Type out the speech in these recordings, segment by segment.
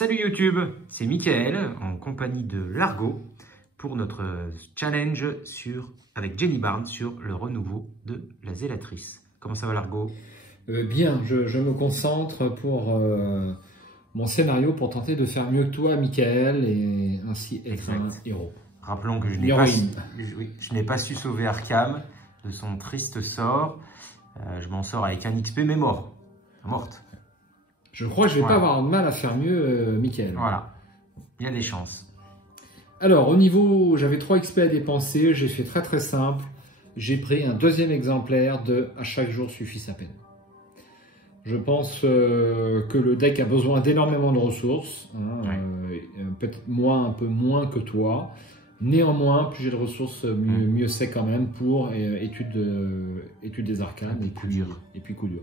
Salut YouTube, c'est Mickaël en compagnie de Largo pour notre challenge avec Jenny Barnes sur le renouveau de la zélatrice. Comment ça va Largo? Bien, je me concentre pour mon scénario pour tenter de faire mieux que toi, Mickaël, et ainsi être un héros. Rappelons que je n'ai pas su sauver Arkham de son triste sort. Je m'en sors avec un XP mais morte. Je crois que je ne vais pas avoir de mal à faire mieux, Mickaël. Voilà, il y a des chances. Alors, au niveau, j'avais 3 XP à dépenser, j'ai fait très simple. J'ai pris un deuxième exemplaire de « À chaque jour suffit sa peine ». Je pense que le deck a besoin d'énormément de ressources, peut-être un peu moins que toi. Néanmoins, plus j'ai de ressources, mieux c'est quand même pour étude des arcanes et puis coup dur.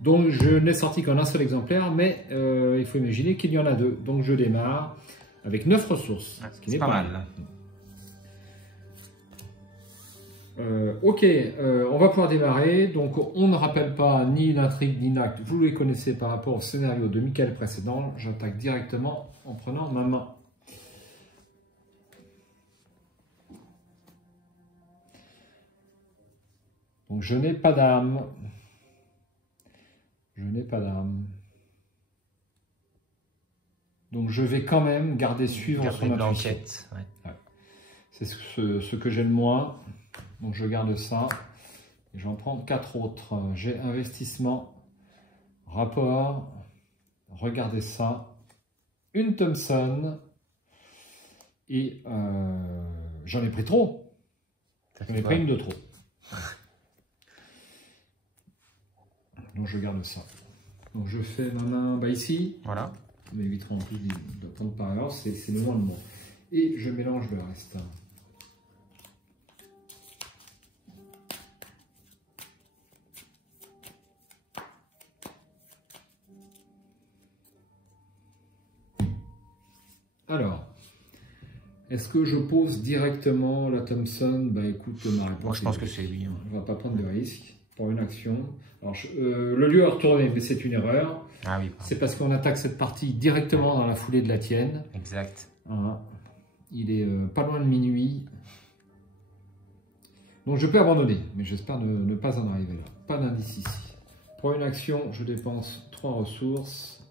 Donc je n'ai sorti qu'en un seul exemplaire, mais il faut imaginer qu'il y en a 2. Donc je démarre avec 9 ressources, ce qui n'est pas mal. Ok, on va pouvoir démarrer. Donc on ne rappelle pas ni l'intrigue ni l'acte, vous les connaissez par rapport au scénario de Mickaël précédent. J'attaque directement en prenant ma main. Donc je n'ai pas d'âme. Donc je vais quand même garder suivre son l'enquête. Ouais. C'est ce que j'ai le moins. Donc je garde ça. Et j'en prends 4 autres. J'ai investissement, rapport, regardez ça, une Thompson. Et j'en ai pris trop. J'en ai pris une de trop. Donc je garde ça. Donc je fais ma main ici. Voilà. Ça m'évitera en plus d'attendre par heure. C'est le moins de moi. Et je mélange le reste. Alors, est-ce que je pose directement la Thompson? Bah écoute, ma réponse. Moi je pense que c'est lui. Hein. On ne va pas prendre de risque pour une action. Alors, le lieu a retourné, mais c'est une erreur. Ah oui. C'est parce qu'on attaque cette partie directement dans la foulée de la tienne. Exact. Voilà. Il est pas loin de minuit. Donc je peux abandonner, mais j'espère ne pas en arriver là. Pas d'indice ici. Pour une action, je dépense 3 ressources.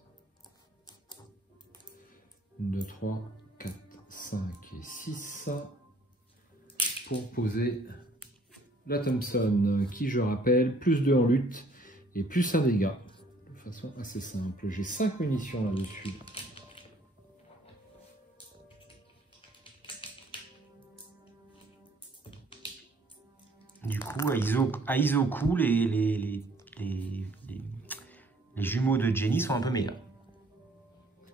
1, 2, 3, 4, 5 et 6. Pour poser la Thompson, qui je rappelle, plus 2 en lutte et plus 1 dégât. De façon assez simple. J'ai 5 munitions là-dessus. Du coup, à Isoku, les jumeaux de Jenny sont un peu meilleurs.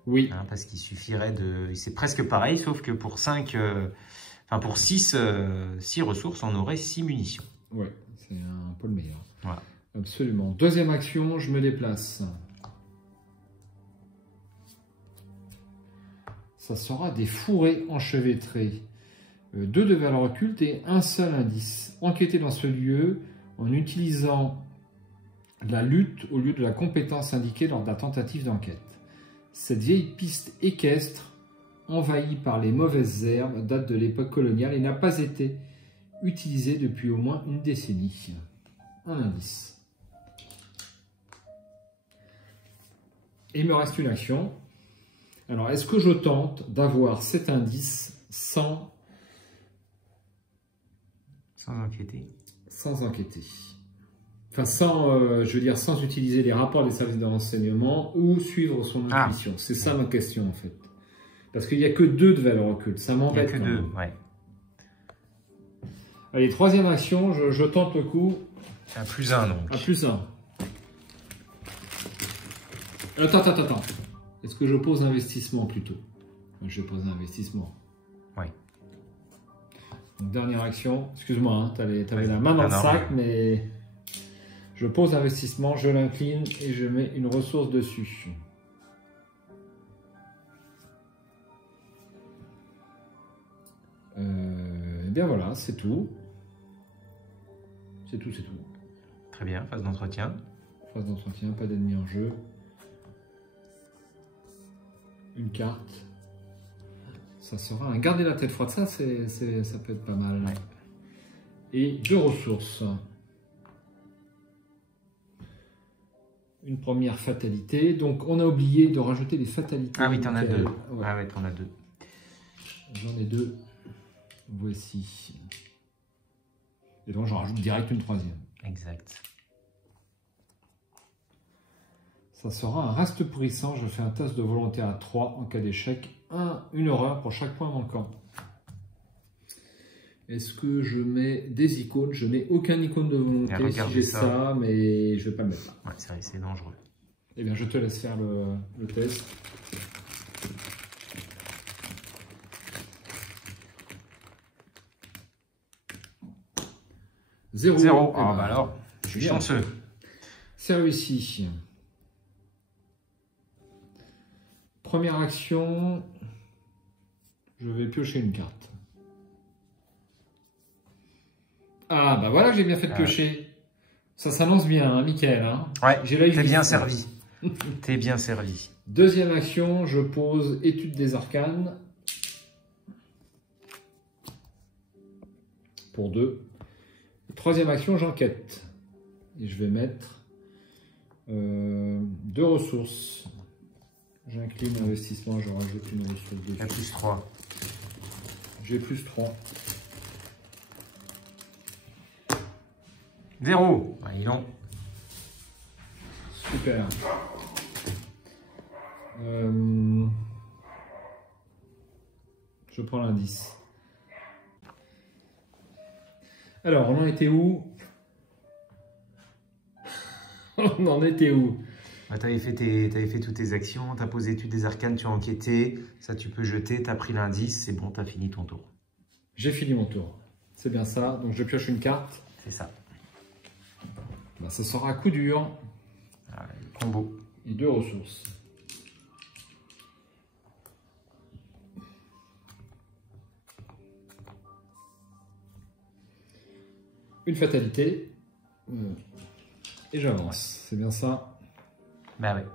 Oui. Hein, parce qu'il suffirait de... C'est presque pareil, sauf que pour 6 ressources, on aurait 6 munitions. Ouais, c'est un peu le meilleur. Voilà. Absolument. Deuxième action, je me déplace. Ça sera des fourrés enchevêtrés. 2 de valeur occulte et un seul indice. Enquêter dans ce lieu en utilisant la lutte au lieu de la compétence indiquée lors de la tentative d'enquête. Cette vieille piste équestre, envahie par les mauvaises herbes, date de l'époque coloniale et n'a pas été utilisée depuis au moins une décennie. Un indice. Et il me reste une action. Alors, est-ce que je tente d'avoir cet indice sans enquêter? Sans enquêter. Enfin, sans utiliser les rapports des services de renseignement ou suivre son intuition. C'est ça ma question, en fait. Parce qu'il n'y a que 2 de valeur occulte. Ça m'embête. Il n'y a que 2, ouais. Allez, troisième action, je tente le coup. Un plus 1, donc. Un plus 1. Attends. Est-ce que je pose investissement plutôt? Je vais poser investissement. Oui. Donc, dernière action. Excuse-moi, hein, tu avais la main dans le sac, mais je pose investissement, je l'incline et je mets une ressource dessus. Et bien voilà, c'est tout. C'est tout. Très bien, phase d'entretien. Phase d'entretien, pas d'ennemis en jeu. une carte. Ça sera un garder la tête froide. Ça, ça peut être pas mal. Ouais. Et 2 ressources. Une première fatalité. Donc, on a oublié de rajouter les fatalités. Ah oui, t'en as 2. Ouais. Ah ouais, t'en as 2. J'en ai 2. Voici. Et donc, j'en rajoute direct une troisième. Exact. Ça sera un reste pourrissant. Je fais un test de volonté à 3 en cas d'échec. Une horreur pour chaque point manquant. Est-ce que je mets des icônes? Je mets aucun icône de volonté si j'ai ça, mais je vais pas le mettre là. Ouais, c'est vrai, c'est dangereux. Eh bien, je te laisse faire le test. Zéro. Zéro. Ah bah alors, je suis chanceux. C'est réussi. Première action, je vais piocher une carte. Ah bah voilà, j'ai bien fait de piocher. Ça s'annonce bien, hein, Mickaël. Hein. Ouais, t'es bien servi. T'es bien servi. Deuxième action, je pose étude des arcanes. Pour 2. Troisième action, j'enquête. Et je vais mettre 2 ressources. J'incline l'investissement, je rajoute une ressource dessus. T'as plus 3. J'ai plus 3. 0. Bah, ils l'ont. Super. Je prends l'indice. Alors, on en était où? On en était où? Bah, tu avais fait toutes tes actions, tu as posé études des arcanes, tu as enquêté, ça tu peux jeter, tu as pris l'indice, c'est bon, tu as fini ton tour. J'ai fini mon tour. C'est bien ça. Donc, je pioche une carte. C'est ça. Bah, ça sera à coup dur. Ah, combo. Et 2 ressources. Une fatalité. Et j'avance. C'est bien ça. Bah ouais.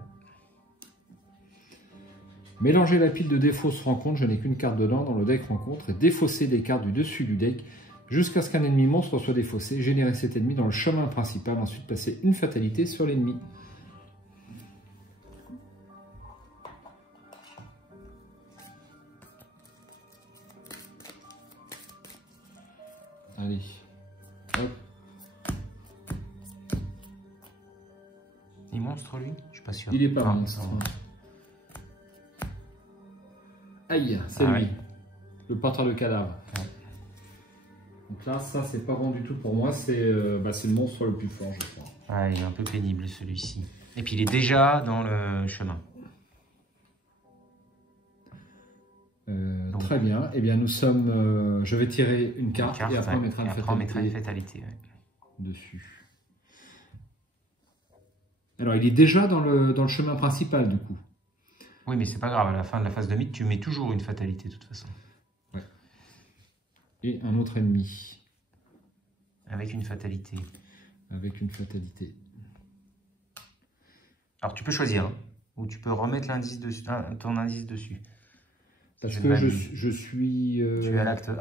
Mélanger la pile de défausse rencontre. Je n'ai qu'une carte dedans dans le deck rencontre. Et défausser des cartes du dessus du deck jusqu'à ce qu'un ennemi monstre soit défaussé. Générer cet ennemi dans le chemin principal. Ensuite, passer une fatalité sur l'ennemi. Allez. Hop. Il est monstre, lui? Je suis pas sûr. Il est pas monstre. Aïe, c'est lui. Ouais. Le porteur de cadavre. Ouais. Donc là, ça, c'est pas bon du tout pour moi. C'est le monstre le plus fort, je crois. Ouais, il est un peu pénible, celui-ci. Et puis, il est déjà dans le chemin. Très bien. Eh bien, nous sommes... je vais tirer une carte et après, on mettra une fatalité dessus. Alors, il est déjà dans le chemin principal, du coup. Oui, mais c'est pas grave. À la fin de la phase de mythe, tu mets toujours une fatalité, de toute façon. Ouais. Et un autre ennemi. Avec une fatalité. Avec une fatalité. Alors, tu peux choisir. Hein, ou tu peux remettre l'indice dessus, ton indice dessus. Parce que je suis... Tu es à l'acte 1.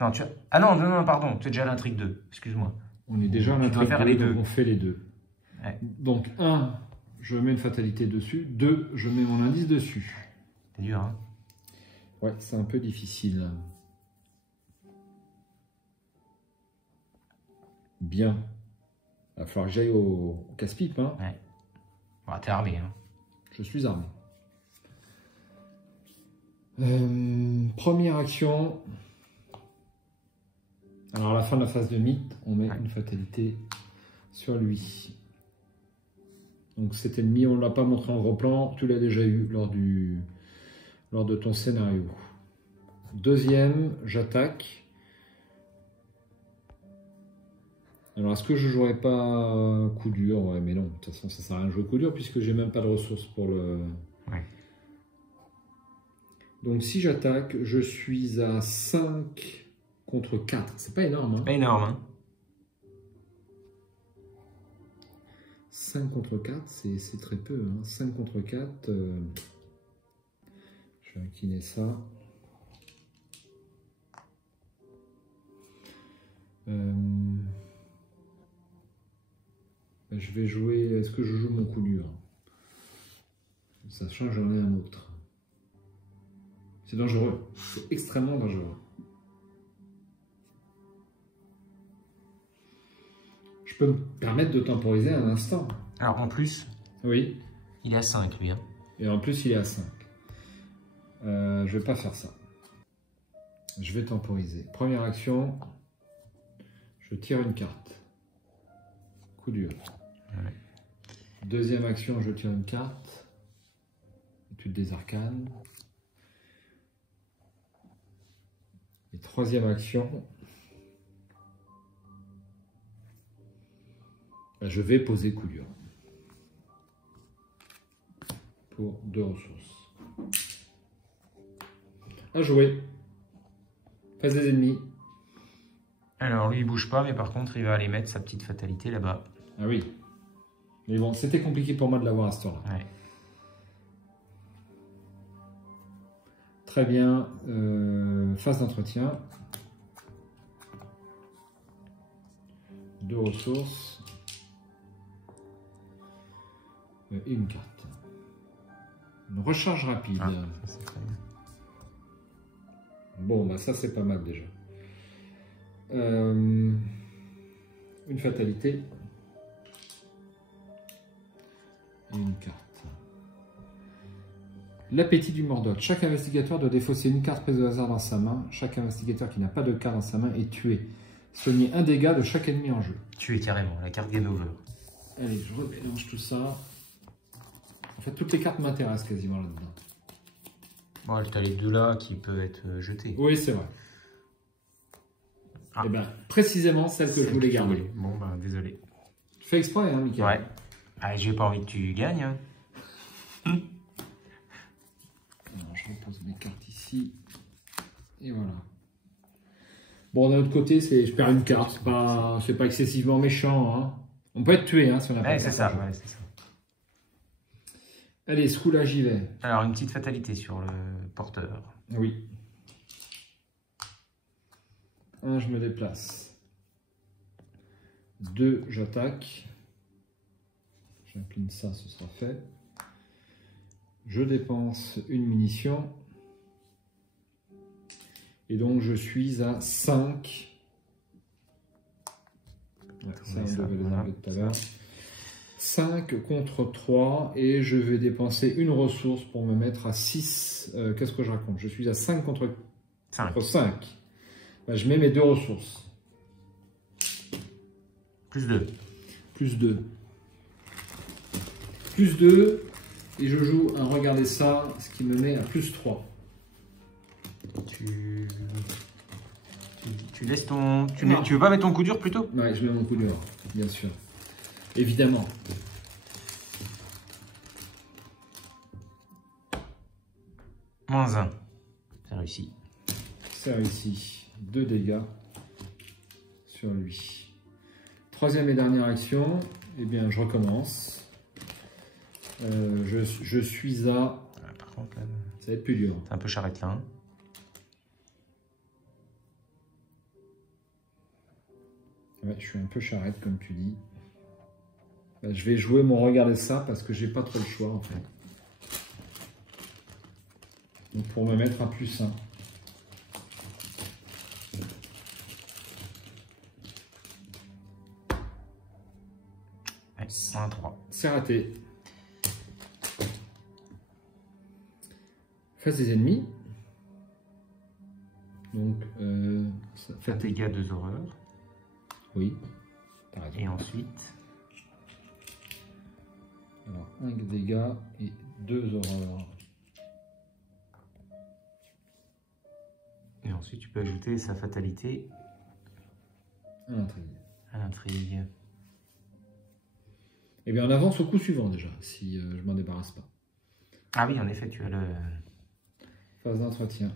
Non, ah non, pardon. Tu es déjà à l'intrigue 2. Excuse-moi. On est déjà à l'intrigue 2, les deux. On fait les deux. Ouais. Donc, 1, je mets une fatalité dessus. 2, je mets mon indice dessus. C'est dur, hein? Ouais, c'est un peu difficile. Bien. Il va falloir que j'aille au casse-pipe. Hein. Ouais. Bon, t'es armé. Hein. Je suis armé. Première action. Alors, à la fin de la phase de mythe, on met une fatalité sur lui. Donc, cet ennemi, on ne l'a pas montré en gros plan. Tu l'as déjà eu lors de ton scénario. Deuxième, j'attaque. Alors, est-ce que je jouerais pas coup dur? Ouais, mais non, de toute façon, ça sert à rien de jouer coup dur puisque j'ai même pas de ressources pour le... Ouais. Donc, si j'attaque, je suis à 5 contre 4. C'est pas énorme. Hein. C'est pas énorme. Hein. 5 contre 4, c'est très peu. Hein. 5 contre 4... Je vais incliner ça. Je vais jouer... Est-ce que je joue mon coup dur? Sachant que j'en ai un autre. C'est dangereux. C'est extrêmement dangereux. Je peux me permettre de temporiser un instant. Alors en plus, oui. Il est à 5 lui. Hein. Et en plus, il est à 5. Je vais pas faire ça. Je vais temporiser. Première action, je tire une carte. Coup dur. Ouais. Deuxième action, je tire une carte. Étude des arcanes. Et troisième action, je vais poser coup dur. Pour 2 ressources. À jouer. Face des ennemis. Alors lui il bouge pas, mais par contre il va aller mettre sa petite fatalité là-bas. Ah oui. Mais bon, c'était compliqué pour moi de l'avoir à ce tour-là. Ouais. Très bien. Phase d'entretien. 2 ressources. Et une carte. Une recharge rapide. Ah, ça, c'est très bien. Bon, bah ça c'est pas mal déjà. Une fatalité. Et une carte. L'appétit du Mordoth. Chaque investigateur doit défausser une carte prise au hasard dans sa main. Chaque investigateur qui n'a pas de carte dans sa main est tué. Soignez un dégât de chaque ennemi en jeu. Tuer carrément, la carte Game Over. Allez, je remélange tout ça. En fait, toutes les cartes m'intéressent quasiment là-dedans. Bon, tu as les deux là qui peuvent être jetés. Oui, c'est vrai. Ah. Et bien, précisément celle que je voulais garder. Bon, ben désolé. Tu fais exprès, hein, Mickaël? Ouais. Ah, j'ai pas envie que tu gagnes. Hein. Alors, je repose mes cartes ici. Et voilà. Bon, d'un autre côté, je perds une carte. C'est pas excessivement méchant. Hein. On peut être tué hein, si on n'a pas de c'est carte. ça, ouais, c'est ça. Allez, ce coup-là, j'y vais. Alors, une petite fatalité sur le porteur. Oui. 1, je me déplace. 2, j'attaque. J'incline ça, ce sera fait. Je dépense une munition. Et donc, je suis à 5. Ouais, ça, on devait les enlever tout à l'heure. 5 contre 3. Et je vais dépenser une ressource pour me mettre à 6. Qu'est-ce que je raconte? Je suis à 5 contre 5. Ben, je mets mes 2 ressources. Plus 2. Plus 2. Plus 2. Et je joue un regardez ça, ce qui me met à plus 3. Tu laisses ton... Tu veux pas mettre ton coup dur plutôt? Ouais, je mets mon coup dur, bien sûr. Évidemment. Moins 1. C'est réussi. C'est réussi. 2 dégâts sur lui. Troisième et dernière action. Eh bien, je recommence. Je suis à... Par contre, là... Ça va être plus dur. C'est un peu charrette là. Hein. Ouais, je suis un peu charrette, comme tu dis. Bah, je vais jouer mon regarder ça parce que j'ai pas trop le choix en fait. Donc pour me mettre à plus 1. Ouais, 1, 3. C'est raté. Face des ennemis. Donc, ça fait dégâts 2 horreurs. Oui, t'as raison. Et ensuite... Alors, 1 dégâts et 2 horreurs. Et ensuite, tu peux ajouter sa fatalité à l'intrigue. À l'intrigue. Eh bien, on avance au coup suivant déjà, si je m'en débarrasse pas. Ah oui, en effet, tu as le... Phase d'entretien.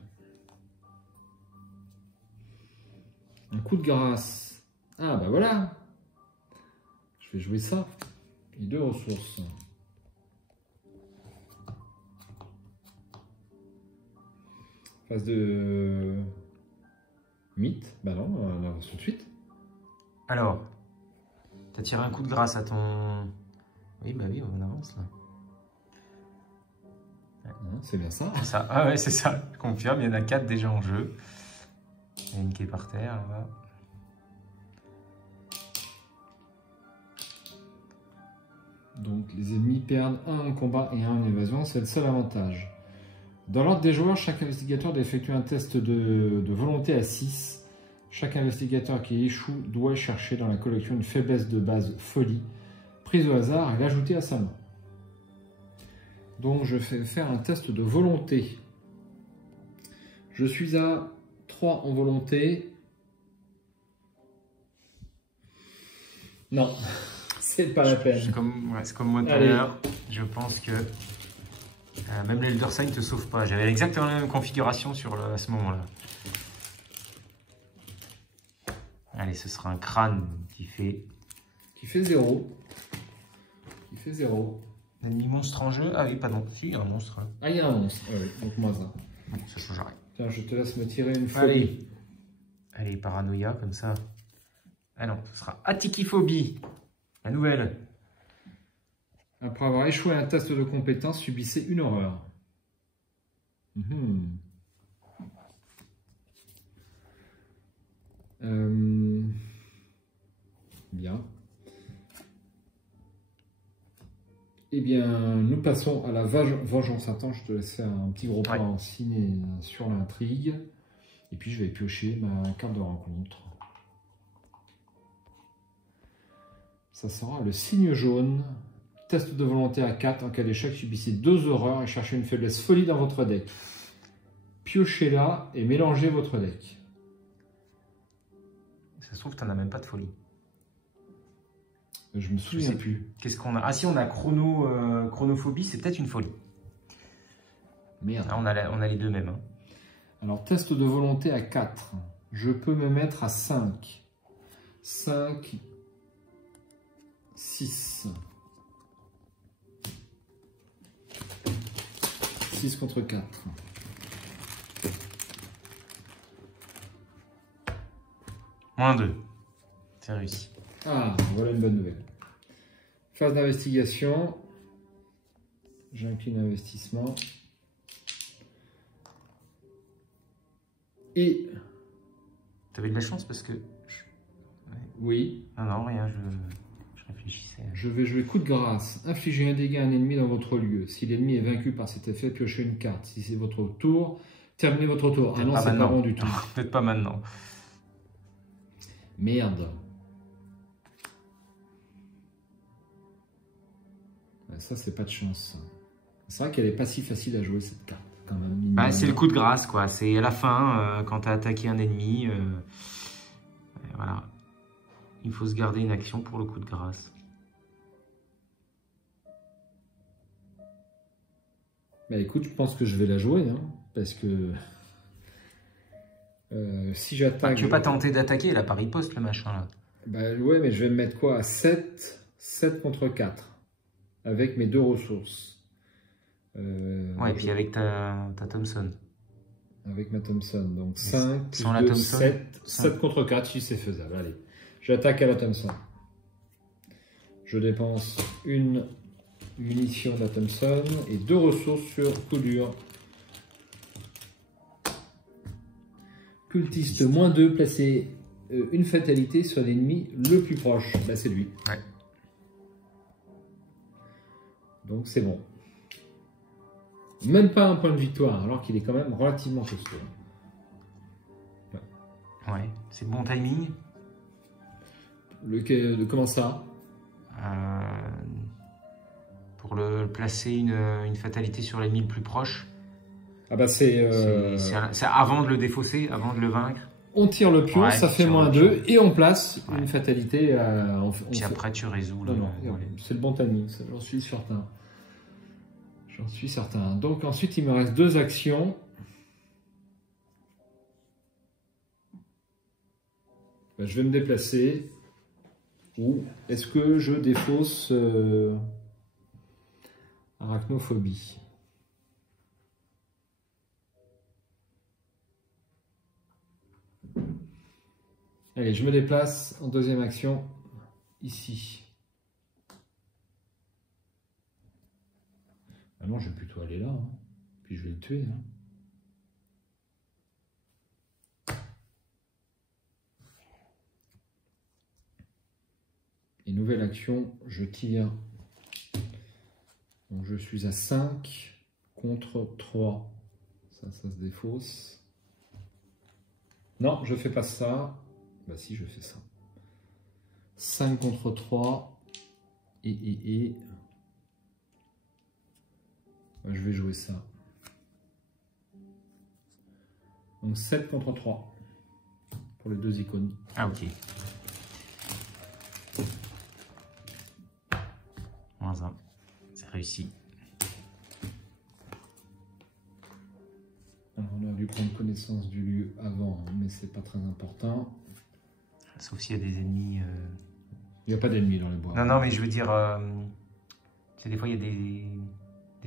Un coup de grâce. Ah, bah voilà. Je vais jouer ça. Et 2 ressources. Phase de mythe. Bah non, on avance tout de suite. Alors, tu as tiré un coup de grâce à ton... Oui, bah oui, on avance là. C'est bien ça. C'est ça. Ah ouais, c'est ça. Je confirme, il y en a 4 déjà en jeu. Il y en a une qui est par terre là-bas. Donc les ennemis perdent 1 en combat et 1 en évasion, c'est le seul avantage. Dans l'ordre des joueurs, chaque investigateur doit effectuer un test de volonté à 6. Chaque investigateur qui échoue doit chercher dans la collection une faiblesse de base folie, prise au hasard et l'ajouter à sa main. Donc je vais faire un test de volonté. Je suis à 3 en volonté. Non, c'est pas la peine. C'est comme moi tout à l'heure. Je pense que même l'Elder Sign ne te sauve pas. J'avais exactement la même configuration à ce moment-là. Allez, ce sera un crâne qui fait 0. Qui fait 0. Un ennemi monstre en jeu. Ah oui, pardon. Si, il y a un monstre. Ah, il y a un monstre. Ah oui, donc moins 1. Bon, ça change rien. Tiens, je te laisse me tirer une folie. Allez, paranoïa, comme ça. Ah non, ce sera Atikiphobie. La nouvelle. Après avoir échoué à un test de compétence, subissez une horreur. Bien. Eh bien, nous passons à la vengeance. Attends, je te laisse faire un petit gros point en ciné sur l'intrigue. Et puis, je vais piocher ma carte de rencontre. Ça sera le signe jaune. Test de volonté à 4. En cas d'échec, subissez 2 horreurs et cherchez une faiblesse folie dans votre deck. Piochez-la et mélangez votre deck. Ça se trouve, tu n'en as même pas de folie. Je me souviens plus. Qu'est-ce qu'on a? Ah si, on a chronophobie, c'est peut-être une folie. Merde. Là, on a les deux mêmes. Hein. Alors, test de volonté à 4. Je peux me mettre à 5. 5, 6. 6 contre 4. Moins 2. C'est réussi. Ah, voilà une bonne nouvelle. Phase d'investigation. J'incline investissement. Et... T'avais de la chance parce que... Oui. Non, rien, je réfléchissais. Je vais jouer coup de grâce. Infligez un dégât à un ennemi dans votre lieu. Si l'ennemi est vaincu par cet effet, piochez une carte. Si c'est votre tour, terminez votre tour. Ah non, c'est pas bon du tout. Peut-être pas maintenant. Merde. Ça, c'est pas de chance. C'est vrai qu'elle est pas si facile à jouer, cette carte. Quand même. Bah, c'est le coup de grâce, quoi. C'est à la fin, quand tu as attaqué un ennemi. Voilà. Il faut se garder une action pour le coup de grâce. Bah écoute, je pense que je vais la jouer, hein, parce que si j'attaque... Tu veux pas tenter d'attaquer, là, par riposte, le machin, là? Bah ouais, mais je vais me mettre quoi? À 7 contre 4. Avec mes 2 ressources. Ouais, et puis avec ta Thompson. Avec ma Thompson. Donc 5 plus sans 2, la Thompson, 7 contre 4, si c'est faisable. Allez, j'attaque à la Thompson. Je dépense une munition de la Thompson et 2 ressources sur coup dur. Cultiste moins 2, placez une fatalité sur l'ennemi le plus proche. Là, c'est lui. Ouais. Donc c'est bon. Même pas un point de victoire, alors qu'il est quand même relativement costaud. Ouais, c'est le bon timing. Comment ça? Pour le placer une fatalité sur l'ennemi le plus proche. Ah bah c'est avant de le défausser, avant de le vaincre. On tire le pion, ça fait moins 2, et on place une fatalité. Puis après tu résous. C'est le bon timing, j'en suis certain. J'en suis certain. Donc ensuite, il me reste 2 actions. Ben, je vais me déplacer. Ou est-ce que je défausse arachnophobie? Allez, je me déplace en deuxième action, ici. Ah non, je vais plutôt aller là, hein. Puis je vais le tuer. Hein. Et nouvelle action, je tire. Donc je suis à 5 contre 3. Ça se défausse. Non, je fais pas ça. Bah si, je fais ça. 5 contre 3. Bah, je vais jouer ça. Donc 7 contre 3. Pour les deux icônes. Ah, ok. Moins 1. C'est réussi. Alors, on a dû prendre connaissance du lieu avant, mais c'est pas très important. Sauf s'il y a des ennemis... Il n'y a pas d'ennemis dans les bois. Non, non, mais je veux dire... tu sais, des fois, il y a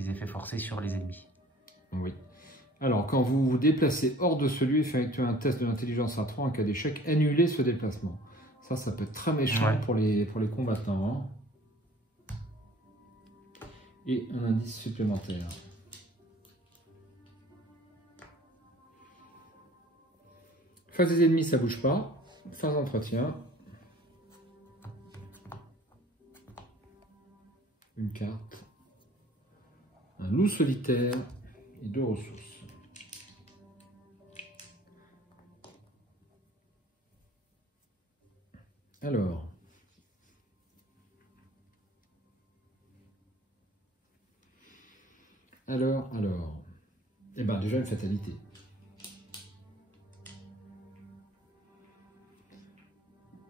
des effets forcés sur les ennemis. Oui. Alors, quand vous vous déplacez hors de ce lieu, effectuez un test de l'intelligence à 3. En cas d'échec, annulez ce déplacement. Ça peut être très méchant ouais. pour les combattants. Hein. Et un indice supplémentaire. Face des ennemis, ça bouge pas. Phase d'entretien. Une carte. Un loup solitaire et 2 ressources. Alors. Eh bien, déjà une fatalité.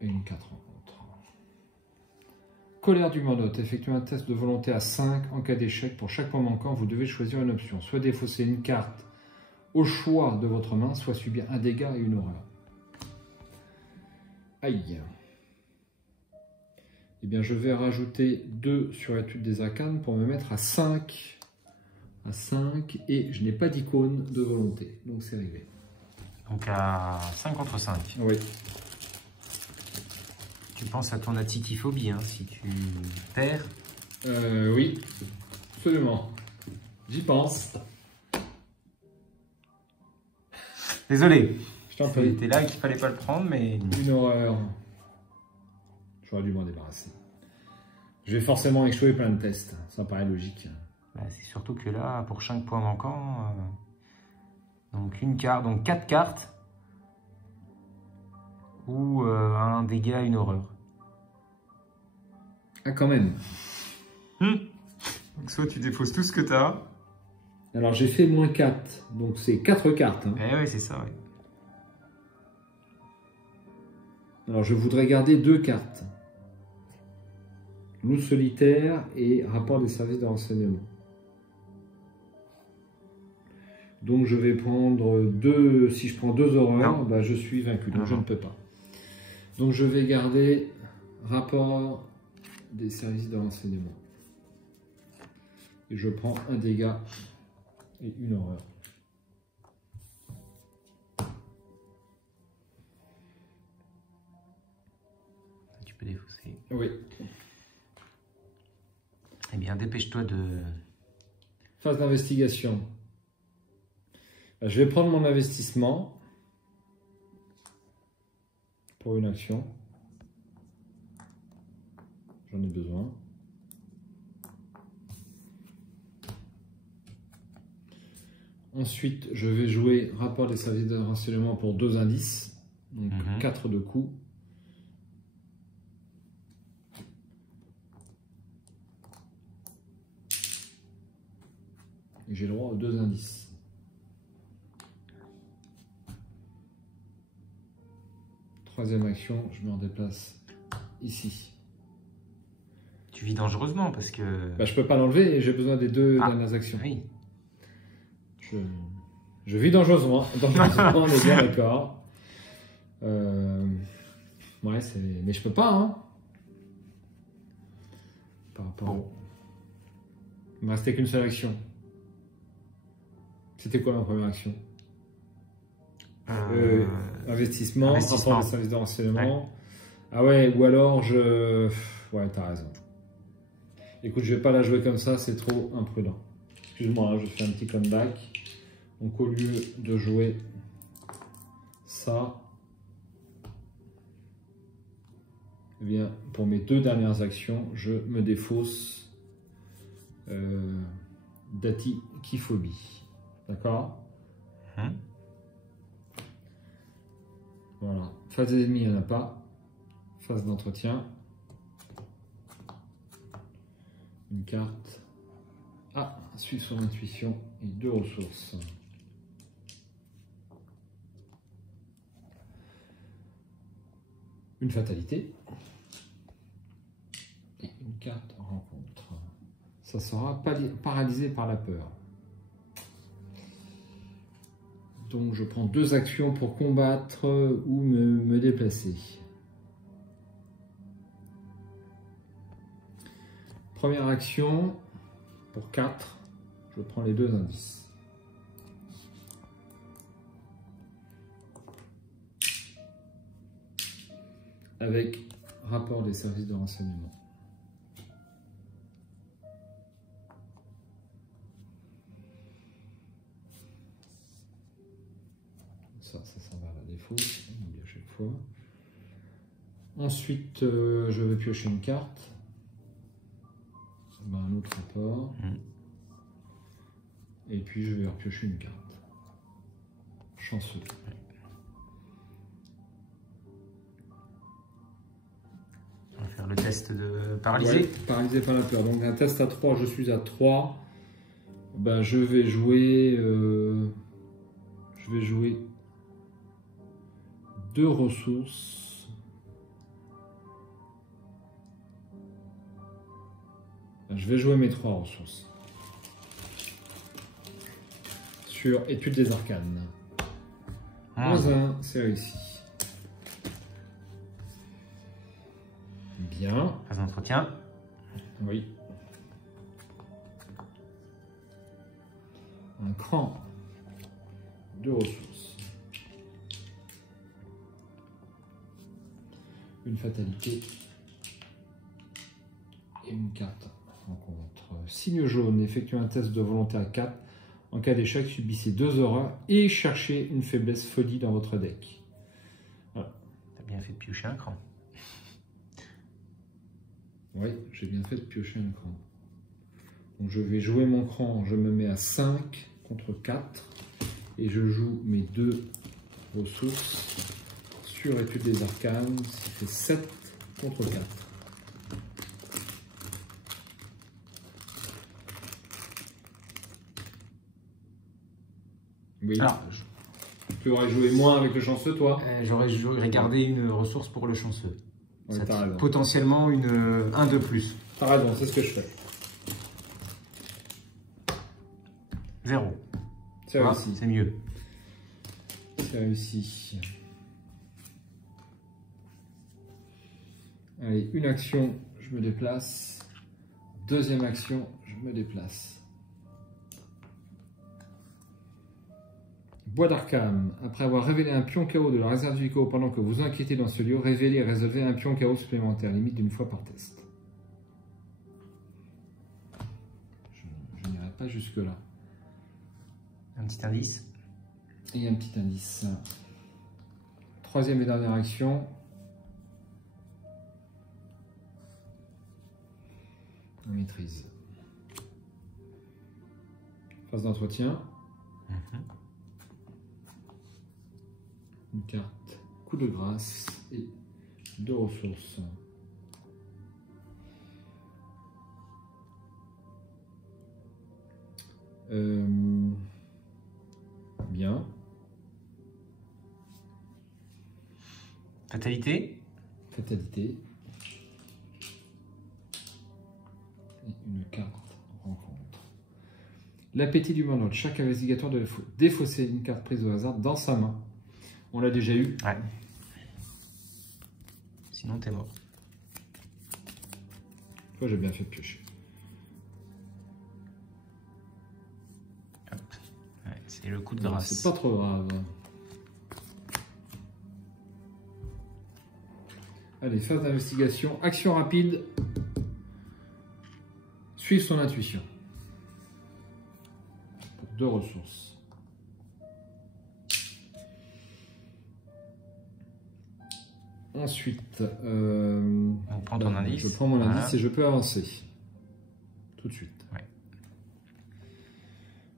Et une 4 rencontres. Colère du Mordoth. Effectuez un test de volonté à 5. En cas d'échec, pour chaque point manquant, vous devez choisir une option. Soit défausser une carte au choix de votre main, soit subir un dégât et une horreur. Aïe. Eh bien, je vais rajouter 2 sur l'étude des arcanes pour me mettre à 5. À 5. Et je n'ai pas d'icône de volonté. Donc, c'est réglé. Donc, à 5 contre 5. Oui. Tu penses à ton atikiphobie, hein, si tu perds. Oui, absolument. J'y pense. Désolé. Je t'en prie. C'était là qu'il fallait pas le prendre, mais... Une horreur. J'aurais dû m'en débarrasser. Je vais forcément échouer plein de tests. Ça paraît logique. Bah, c'est surtout que là, pour chaque point manquant... donc une carte, donc 4 cartes. Ou un dégât, une horreur. Ah, quand même. Donc soit tu défausses tout ce que tu as. Alors, j'ai fait moins 4. Donc, c'est 4 cartes. Hein. Eh oui, c'est ça, oui. Alors, je voudrais garder 2 cartes. Loup solitaire et rapport des services de renseignement. Donc, je vais prendre 2. Si je prends 2 horreurs, bah, je suis vaincu. Donc, je ne peux pas. Donc, je vais garder rapport des services de renseignement. Et je prends un dégât et une horreur. Tu peux défausser. Oui. Eh bien, dépêche-toi de... Phase d'investigation. Je vais prendre mon investissement pour une action. J'en ai besoin. Ensuite, je vais jouer rapport des services de renseignement pour 2 indices. Donc 4 de coups. Et j'ai le droit aux 2 indices. Troisième action, je me redéplace ici. Tu vis dangereusement parce que... Bah, je peux pas l'enlever et j'ai besoin des 2 dernières actions. Oui. Je vis dangereusement, on est bien d'accord. Ouais, mais je peux pas, hein. Par rapport. Bon. Il me restait qu'une seule action. C'était quoi ma première action? Investissement, rapport des services de renseignement. Ouais. Ah ouais, ou alors je... Ouais, t'as raison. Écoute, je vais pas la jouer comme ça, c'est trop imprudent. Excuse-moi, hein, je fais un petit comeback. Donc au lieu de jouer ça, eh bien, pour mes deux dernières actions, je me défausse d'Atikiphobie. D'accord? Voilà. Phase des ennemis, il n'y en a pas. Phase d'entretien. Une carte. Ah, suivre son intuition et deux ressources. Une fatalité. Et une carte rencontre. Ça sera paralysé par la peur. Donc je prends deux actions pour combattre ou me déplacer. Première action, pour 4, je prends les deux indices. Avec rapport des services de renseignement. Ça s'en va à la défausse, on oublie à chaque fois. Ensuite, je vais piocher une carte. Un autre rapport. Et puis, je vais repiocher une carte. Chanceux. On va faire le test de paralysé. Ouais, paralysé par la peur. Donc, un test à 3, je suis à 3. Ben, je vais jouer... deux ressources. Je vais jouer mes 3 ressources. Sur étude des arcanes. Moins 1, c'est réussi. Bien. Phase d'entretien. Oui. Un cran. 2 ressources. Une fatalité. Et une carte. Rencontre. Signe jaune, effectuez un test de volonté à 4. En cas d'échec, subissez 2 horreurs et cherchez une faiblesse folie dans votre deck. Voilà. T'as bien fait de piocher un cran. Oui, j'ai bien fait de piocher un cran. Donc je vais jouer mon cran, je me mets à 5 contre 4 et je joue mes 2 ressources sur étude des arcanes, ce qui fait 7 contre 4. Oui. Alors, tu aurais joué moins avec le chanceux, toi? J'aurais gardé une ressource pour le chanceux. Ouais, potentiellement un de plus. T'as raison, c'est ce que je fais. 0. C'est réussi. C'est mieux. C'est réussi. Allez, une action, je me déplace. Deuxième action, je me déplace. Bois d'Arkham. Après avoir révélé un pion KO de la réserve du chaos pendant que vous inquiétez dans ce lieu, révélez et résolvez un pion KO supplémentaire, limite d'une fois par test. Je n'irai pas jusque-là. Un petit indice. Et un petit indice. Troisième et dernière action. On maîtrise. Phase d'entretien. Une carte, coup de grâce et 2 ressources. Bien. Fatalité. Fatalité. Et une carte rencontre. L'appétit du manote. Chaque investigateur doit défausser une carte prise au hasard dans sa main. On l'a déjà eu. Ouais. Sinon, t'es mort. Toi, j'ai bien fait de piocher. Ouais, c'est le coup de grâce. C'est pas trop grave. Allez, phase d'investigation, action rapide. Suivre son intuition. Pour 2 ressources. Ensuite, On prend ton indice. je prends mon indice Voilà. et je peux avancer. Tout de suite. Ouais.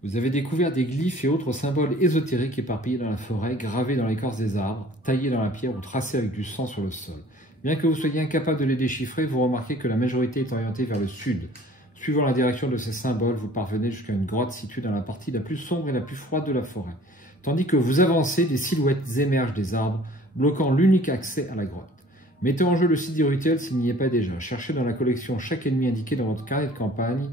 Vous avez découvert des glyphes et autres symboles ésotériques éparpillés dans la forêt, gravés dans l'écorce des arbres, taillés dans la pierre ou tracés avec du sang sur le sol. Bien que vous soyez incapable de les déchiffrer, vous remarquez que la majorité est orientée vers le sud. Suivant la direction de ces symboles, vous parvenez jusqu'à une grotte située dans la partie la plus sombre et la plus froide de la forêt. Tandis que vous avancez, des silhouettes émergent des arbres, bloquant l'unique accès à la grotte. Mettez en jeu le site du rituel s'il n'y est pas déjà. Cherchez dans la collection chaque ennemi indiqué dans votre carnet de campagne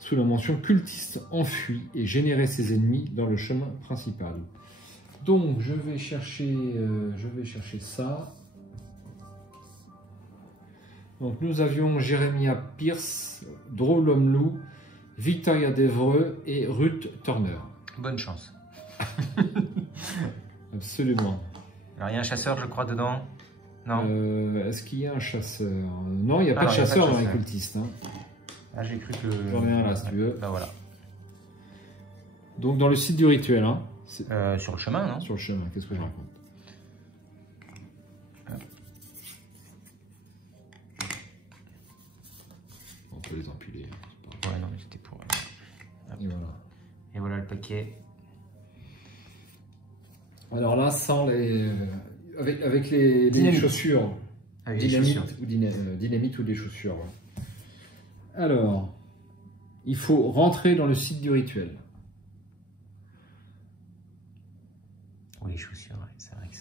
sous la mention cultiste enfui et générez ces ennemis dans le chemin principal. Donc je vais chercher ça. Donc nous avions Jérémia Pierce, Drew Lomlou, Victoria Devreux et Ruth Turner. Bonne chance. Absolument. Alors, il y a un chasseur, je crois, dedans. Non. Est-ce qu'il y a un chasseur? Non, il n'y a pas Ah de non, il y a pas de chasseur dans les chasseur. cultistes. Hein. Ah, j'ai cru que... J'en ai un là, si tu veux. Bah voilà. Donc dans le site du rituel, hein, Sur le chemin, non? sur le chemin, qu'est-ce que je raconte? On peut les empiler. C'est pas grave. Ouais, non, mais c'était pour... Et voilà. Et voilà le paquet. Alors là, sans les... avec les Dynamite. chaussures. Ah, oui, les chaussures. Dynamite ou des chaussures. Ouais. Alors, il faut rentrer dans le site du rituel. Oui, les chaussures, ouais, c'est vrai que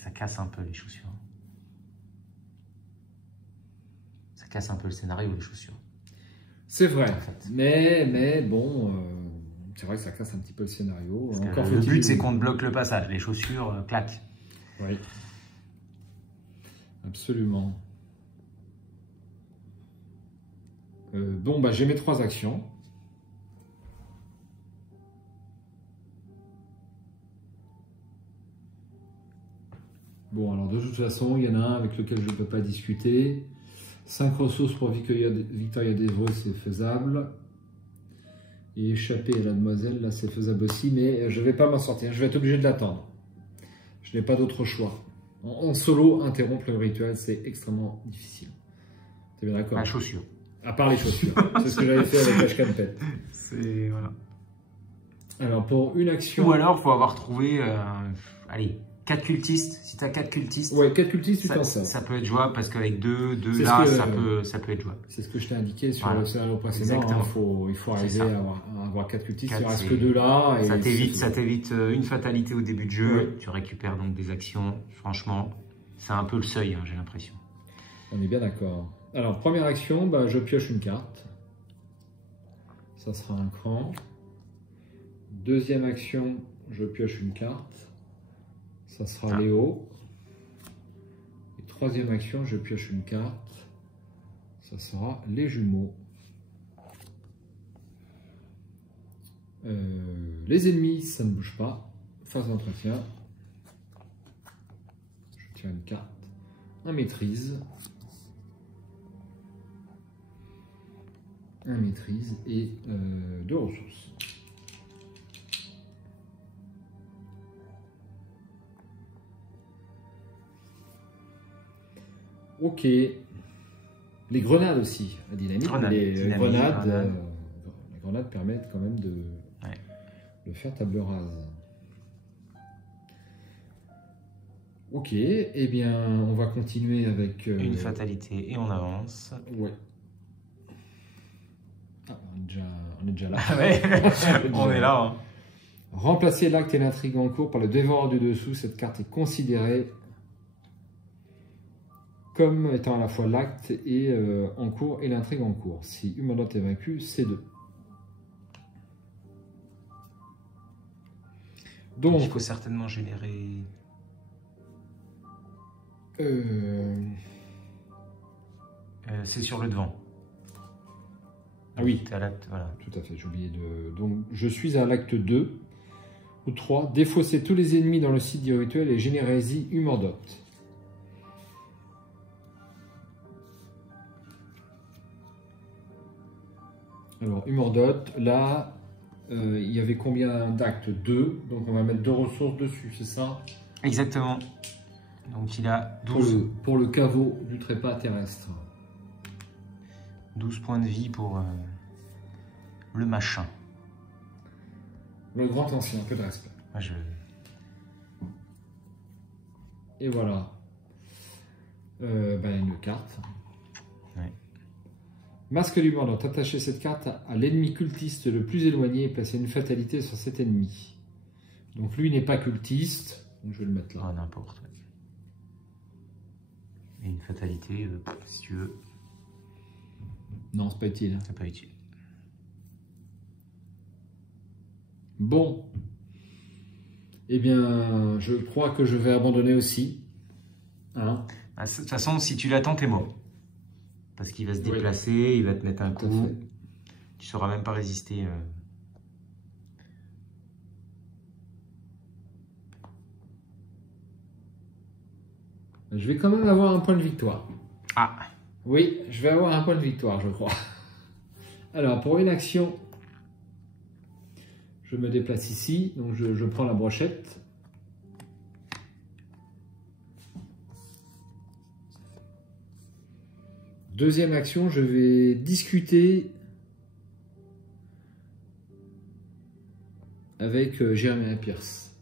ça casse un peu les chaussures. Ça casse un peu le scénario, les chaussures. C'est vrai, En fait. mais bon, c'est vrai que ça casse un petit peu le scénario. Parce que Encore le faut-il- but, c'est qu'on te bloque le passage. Les chaussures claquent. Oui, absolument. Bon, bah, j'ai mes 3 actions. Bon, alors de toute façon, il y en a un avec lequel je ne peux pas discuter. 5 ressources pour Victoria Devreux, c'est faisable. Et échapper à la demoiselle, là, c'est faisable aussi, mais je ne vais pas m'en sortir. Je vais être obligé de l'attendre. Je n'ai pas d'autre choix. En solo, interrompre le rituel, c'est extrêmement difficile. Tu es bien d'accord? La chaussure. À part les chaussures. C'est ce que j'avais fait avec Ashkan Pet. C'est... Voilà. Alors, pour une action... Ou alors, il faut avoir trouvé... allez, 4 cultistes. Si tu as 4 cultistes... Ouais, 4 cultistes, tu t'en sors. Ça peut être jouable parce qu'avec 2 C'est là, ce que- ça peut être jouable. C'est ce que je t'ai indiqué sur Voilà. le scénario précédent. Exactement. Il faut C'est arriver ça. à avoir 4 cultistes. Il Quatre, ne reste c'est- que 2 là. Et Ça t'évite une fatalité au début de jeu. Oui. Tu récupères donc des actions. Franchement, c'est un peu le seuil, hein, j'ai l'impression. On est bien d'accord. Alors, première action, bah, je pioche une carte. Ça sera un cran. Deuxième action, je pioche une carte. Ça sera Ah. Léo. Et troisième action, je pioche une carte. Ça sera les jumeaux. Les ennemis, ça ne bouge pas. Phase d'entretien. Je tire une carte. Un maîtrise. Un maîtrise et 2 ressources. Ok. Les grenades aussi, à dynamite. Les Dynamite, grenades permettent quand même de faire table rase. Ok, eh bien, on va continuer avec... Une fatalité et on avance. Ouais. Ah, on est déjà là. Ouais, on est là. Hein. Remplacer l'acte et l'intrigue en cours par le dévoreur du dessous. Cette carte est considérée comme étant à la fois l'acte et en cours et l'intrigue en cours. Si Humanote est vaincu, c'est 2. Donc, il faut certainement générer... c'est sur le devant. Ah oui, T'es à l'acte, voilà. tout à fait, j'ai oublié de... Donc, je suis à l'acte 2 ou 3. Défausser tous les ennemis dans le site du rituel et générer-y Humanote. Alors, Humordot, là, il y avait combien d'actes? 2. Donc, on va mettre 2 ressources dessus, c'est ça? Exactement. Donc, il a 12, pour le caveau du trépas terrestre. 12 points de vie pour le machin. Le grand ancien, un peu de respect. Moi, Et voilà. Une carte. Ouais. Masque du Mordant. Attachez cette carte à l'ennemi cultiste le plus éloigné et placez une fatalité sur cet ennemi. Donc lui n'est pas cultiste. Donc je vais le mettre là. Ah, n'importe. Ouais. Et une fatalité, si tu veux. Non, c'est pas utile. C'est pas utile. Bon. Eh bien, je crois que je vais abandonner aussi. Hein? De toute façon, si tu l'attends, t'es mort. Parce qu'il va se déplacer, il va te mettre un coup. Tu ne sauras même pas résister. Je vais quand même avoir un point de victoire. Ah! Oui, je vais avoir un point de victoire, je crois. Alors, pour une action, je me déplace ici. Donc, je prends la brochette. Deuxième action, je vais discuter avec Jeremy Pierce.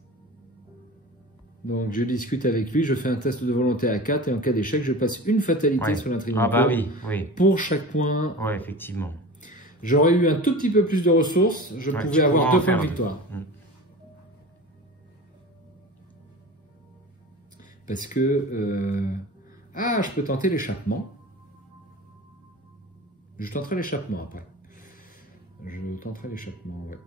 Donc je discute avec lui, je fais un test de volonté à 4 et en cas d'échec, je passe une fatalité sur l'intrigue. Ah bah oui, oui. Pour chaque point. Ouais, effectivement. J'aurais eu un tout petit peu plus de ressources, je pouvais avoir 2 points de victoire. Parce que... Ah, je peux tenter l'échappement. Je tenterai l'échappement après. Je tenterai l'échappement, ouais.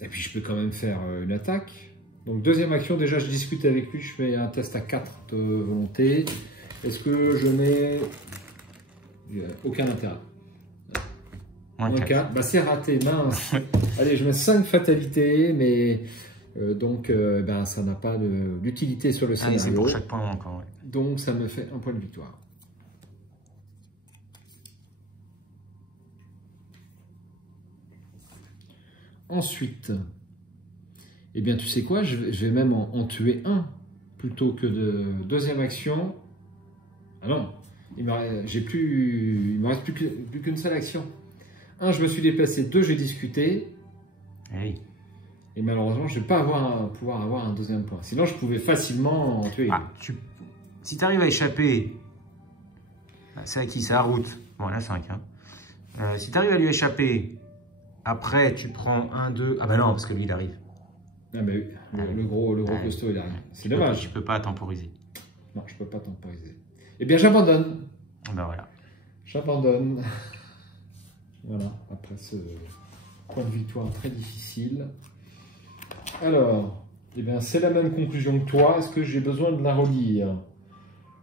Et puis je peux quand même faire une attaque. Donc deuxième action, déjà je discute avec lui, je fais un test à 4 de volonté. Est-ce que je mets... Aucun intérêt. Aucun. Bah c'est raté, mince. Allez, je mets 5 fatalités, mais ça n'a pas d'utilité sur le scénario. C'est pour chaque point encore, ouais. Donc ça me fait un point de victoire. Ensuite, eh bien tu sais quoi, je vais même en tuer un plutôt que de deuxième action. Ah non, il me reste plus qu'une seule action. 1, je me suis déplacé, 2, j'ai discuté. Hey. Et malheureusement, je ne vais pas pouvoir avoir un deuxième point. Sinon, je pouvais facilement en tuer. Si tu arrives à échapper, c'est à qui? C'est à route. Bon, là, 5. Hein. Si tu arrives à lui échapper, après, tu prends 1, 2. Ah bah non, parce que lui, il arrive. Ah bah oui, le gros costaud, il arrive. C'est dommage. Tu peux pas temporiser. Non, je peux pas temporiser. Eh bien, j'abandonne. Ben voilà. J'abandonne. Voilà, après ce point de victoire très difficile. Alors, eh bien, c'est la même conclusion que toi. Est-ce que j'ai besoin de la relire?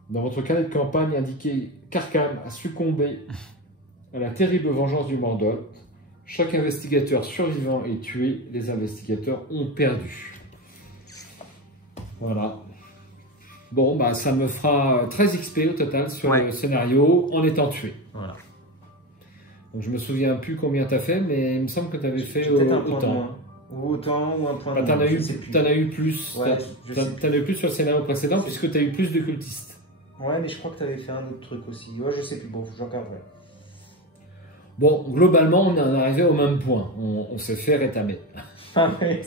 Dans votre carnet de campagne, indiqué qu'Arkham a succombé à la terrible vengeance du Mordant. Chaque investigateur survivant est tué. Les investigateurs ont perdu. Voilà. Bon, bah, ça me fera 13 XP au total sur le scénario en étant tué. Voilà. Donc, je me souviens plus combien tu as fait, mais il me semble que tu avais fait autant. Ou autant, ou un point de moins. T'en as eu plus. Ouais, t'en as eu plus sur le scénario précédent puisque tu as eu plus de cultistes. Ouais, mais je crois que tu avais fait un autre truc aussi. Ouais, je sais plus. Bon, je regarderai. Bon, globalement, on est arrivé au même point. On s'est fait rétamer. Ah ouais,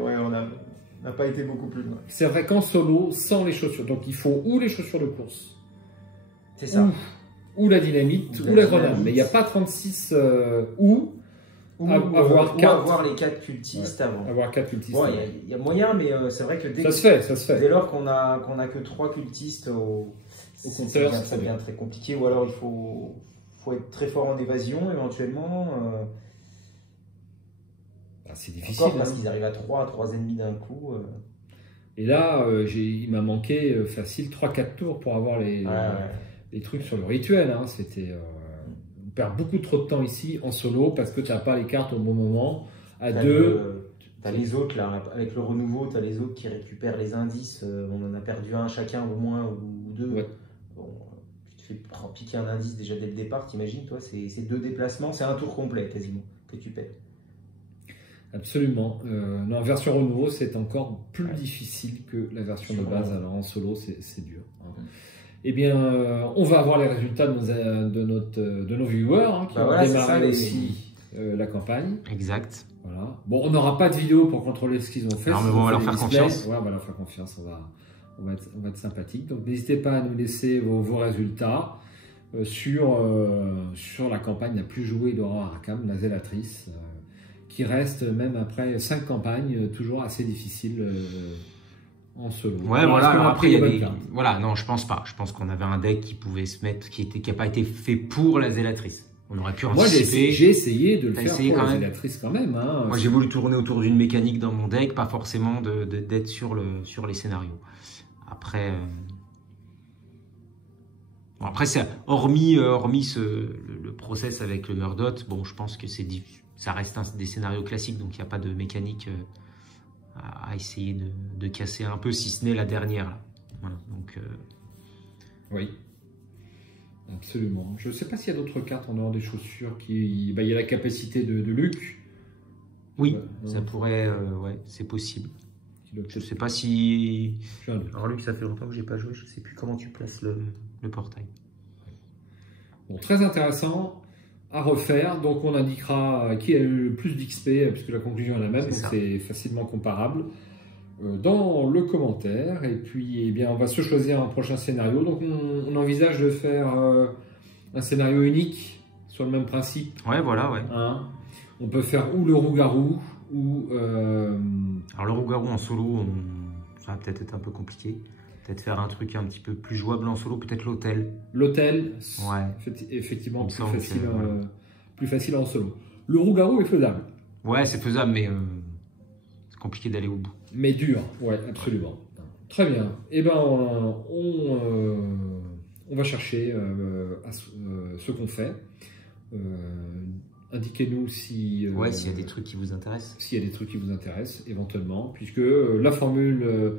ouais, on n'a pas été beaucoup plus loin. C'est vrai qu'en solo, sans les chaussures. Donc, il faut ou les chaussures de course. C'est ça. Ou la dynamite, ou la grenade. Mais il n'y a pas 36 avoir les 4 cultistes avant. Avoir 4 cultistes. Bon, il y a moyen, mais c'est vrai que ça se fait. Dès lors qu'on a que 3 cultistes au compteur, ça devient très compliqué. Ou alors il faut être très fort en évasion éventuellement. C'est difficile. Encore parce qu'ils arrivent à 3 ennemis d'un coup. Et là, il m'a manqué facile 3-4 tours pour avoir les trucs sur le rituel. Hein. C'était... on perd beaucoup trop de temps ici en solo parce que tu n'as pas les cartes au bon moment. À 2, tu as les autres là, avec le renouveau, tu as les autres qui récupèrent les indices. On en a perdu un chacun au moins ou 2. Ouais. Bon, tu te fais piquer un indice déjà dès le départ, t'imagines, toi, c'est 2 déplacements, c'est un tour complet quasiment que tu paies. Absolument. En version renouveau, c'est encore plus difficile que la version de base. Alors en solo, c'est dur. Hein. Eh bien, on va avoir les résultats de nos viewers hein, qui ont démarré aussi la campagne. Exact. Voilà. Bon, on n'aura pas de vidéo pour contrôler ce qu'ils ont fait. Alors, mais bon, on va leur faire confiance. Ouais, on va leur faire confiance. On va être sympathique. Donc, n'hésitez pas à nous laisser vos résultats sur la campagne la plus jouée d'Aurore Arkham, la Zélatrice, qui reste même après 5 campagnes toujours assez difficile en solo. Ouais, voilà. Alors après, il y a des... Voilà, non, je pense pas. Je pense qu'on avait un deck qui pouvait se mettre, qui n'a pas été fait pour la Zélatrice. On aurait pu anticiper. Moi, j'ai essayé de le faire pour la Zélatrice quand même. Hein. Moi, j'ai voulu tourner autour d'une mécanique dans mon deck, pas forcément d'être sur les scénarios. Après, bon, après hormis le process avec le Murdot, bon, je pense que ça reste des scénarios classiques, donc il n'y a pas de mécanique à essayer de casser un peu, si ce n'est la dernière. Là. Voilà, donc, oui, absolument. Je ne sais pas s'il y a d'autres cartes en dehors des chaussures qui... il y a la capacité de Luc. Oui, ça pourrait... ouais, c'est possible. Je ne sais pas si... Alors Luc, ça fait longtemps que je n'ai pas joué, je ne sais plus comment tu places le portail. Bon, très intéressant à refaire, donc on indiquera qui a eu le plus d'XP, puisque la conclusion est la même, donc c'est facilement comparable, dans le commentaire. Et puis, eh bien, on va se choisir un prochain scénario. Donc, on envisage de faire un scénario unique sur le même principe. Ouais, voilà, ouais. Hein. On peut faire ou le Rougarou, ou... Alors, le Rougarou en solo, ça va peut-être être un peu compliqué. Peut-être faire un truc un petit peu plus jouable en solo, peut-être l'hôtel. L'hôtel, ouais. Effectivement, plus facile en solo. Le Rougarou est faisable. Ouais, c'est faisable, mais c'est compliqué d'aller au bout. Mais dur, ouais, absolument. Très bien. Eh ben, on va chercher ce qu'on fait. Indiquez-nous si... ouais, s'il y a des trucs qui vous intéressent. S'il y a des trucs qui vous intéressent, éventuellement, puisque la formule...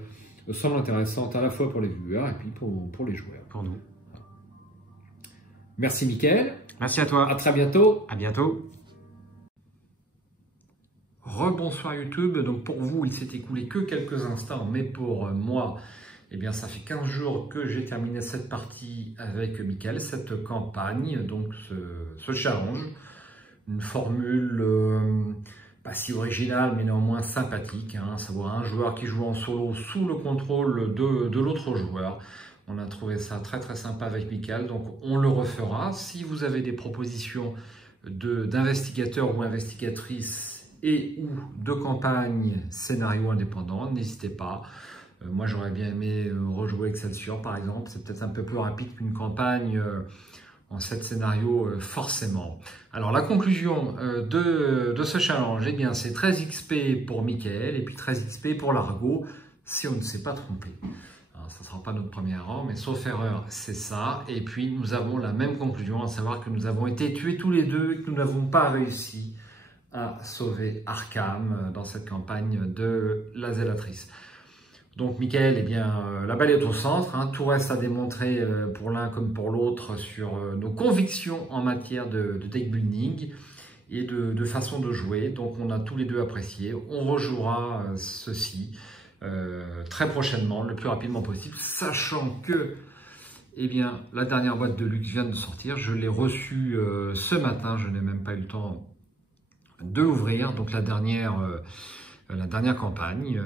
semble intéressante à la fois pour les viewers et puis pour les joueurs. Pour nous. Merci Mickaël. Merci à toi. À très bientôt. À bientôt. Rebonsoir YouTube. Donc pour vous, il s'est écoulé que quelques instants, mais pour moi, eh bien ça fait 15 jours que j'ai terminé cette partie avec Mickaël, cette campagne, donc ce challenge. Une formule... pas si original, mais néanmoins sympathique, hein, savoir un joueur qui joue en solo sous le contrôle de l'autre joueur. On a trouvé ça très très sympa avec Mickaël, donc on le refera. Si vous avez des propositions d'investigateurs ou investigatrices et ou de campagnes scénario indépendants, n'hésitez pas. Moi j'aurais bien aimé rejouer Excelsior par exemple, c'est peut-être un peu plus rapide qu'une campagne en 7 scénarios forcément. Alors la conclusion de ce challenge, eh bien c'est 13 XP pour Mickaël et puis 13 XP pour Largo si on ne s'est pas trompé. Alors, ça ne sera pas notre premier erreur, mais sauf erreur, c'est ça. Et puis nous avons la même conclusion, à savoir que nous avons été tués tous les deux et que nous n'avons pas réussi à sauver Arkham dans cette campagne de la Zélatrice. Donc Mickaël, eh bien, la balle est au centre, hein. Tout reste à démontrer pour l'un comme pour l'autre sur nos convictions en matière de deck building et de façon de jouer. Donc on a tous les deux apprécié. On rejouera ceci très prochainement, le plus rapidement possible, sachant que eh bien, la dernière boîte de luxe vient de sortir. Je l'ai reçue ce matin, je n'ai même pas eu le temps de l'ouvrir. Donc la dernière campagne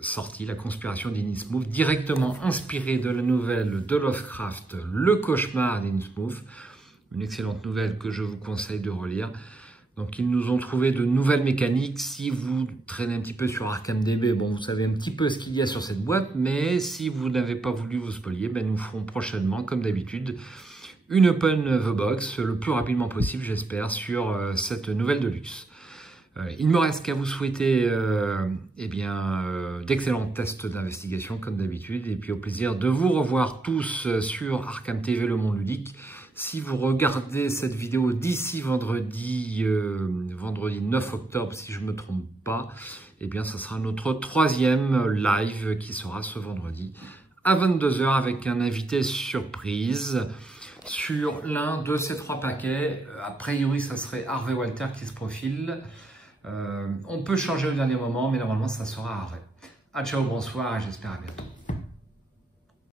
sortie, La conspiration d'Innsmouth, directement inspirée de la nouvelle de Lovecraft, Le cauchemar d'Innsmouth, une excellente nouvelle que je vous conseille de relire. Donc ils nous ont trouvé de nouvelles mécaniques. Si vous traînez un petit peu sur ArkhamDB, bon, vous savez un petit peu ce qu'il y a sur cette boîte, mais si vous n'avez pas voulu vous spolier, ben, nous ferons prochainement, comme d'habitude, une Open the Box, le plus rapidement possible, j'espère, sur cette nouvelle de luxe. Il me reste qu'à vous souhaiter d'excellents tests d'investigation comme d'habitude et puis au plaisir de vous revoir tous sur Arkham TV Le Monde Ludique. Si vous regardez cette vidéo d'ici vendredi 9 octobre si je ne me trompe pas, eh bien ce sera notre 3e live qui sera ce vendredi à 22 h avec un invité surprise sur l'un de ces 3 paquets. A priori, ça serait Harvey Walter qui se profile. On peut changer au dernier moment, mais normalement, ça sera Harvey. Ciao, bonsoir et j'espère à bientôt.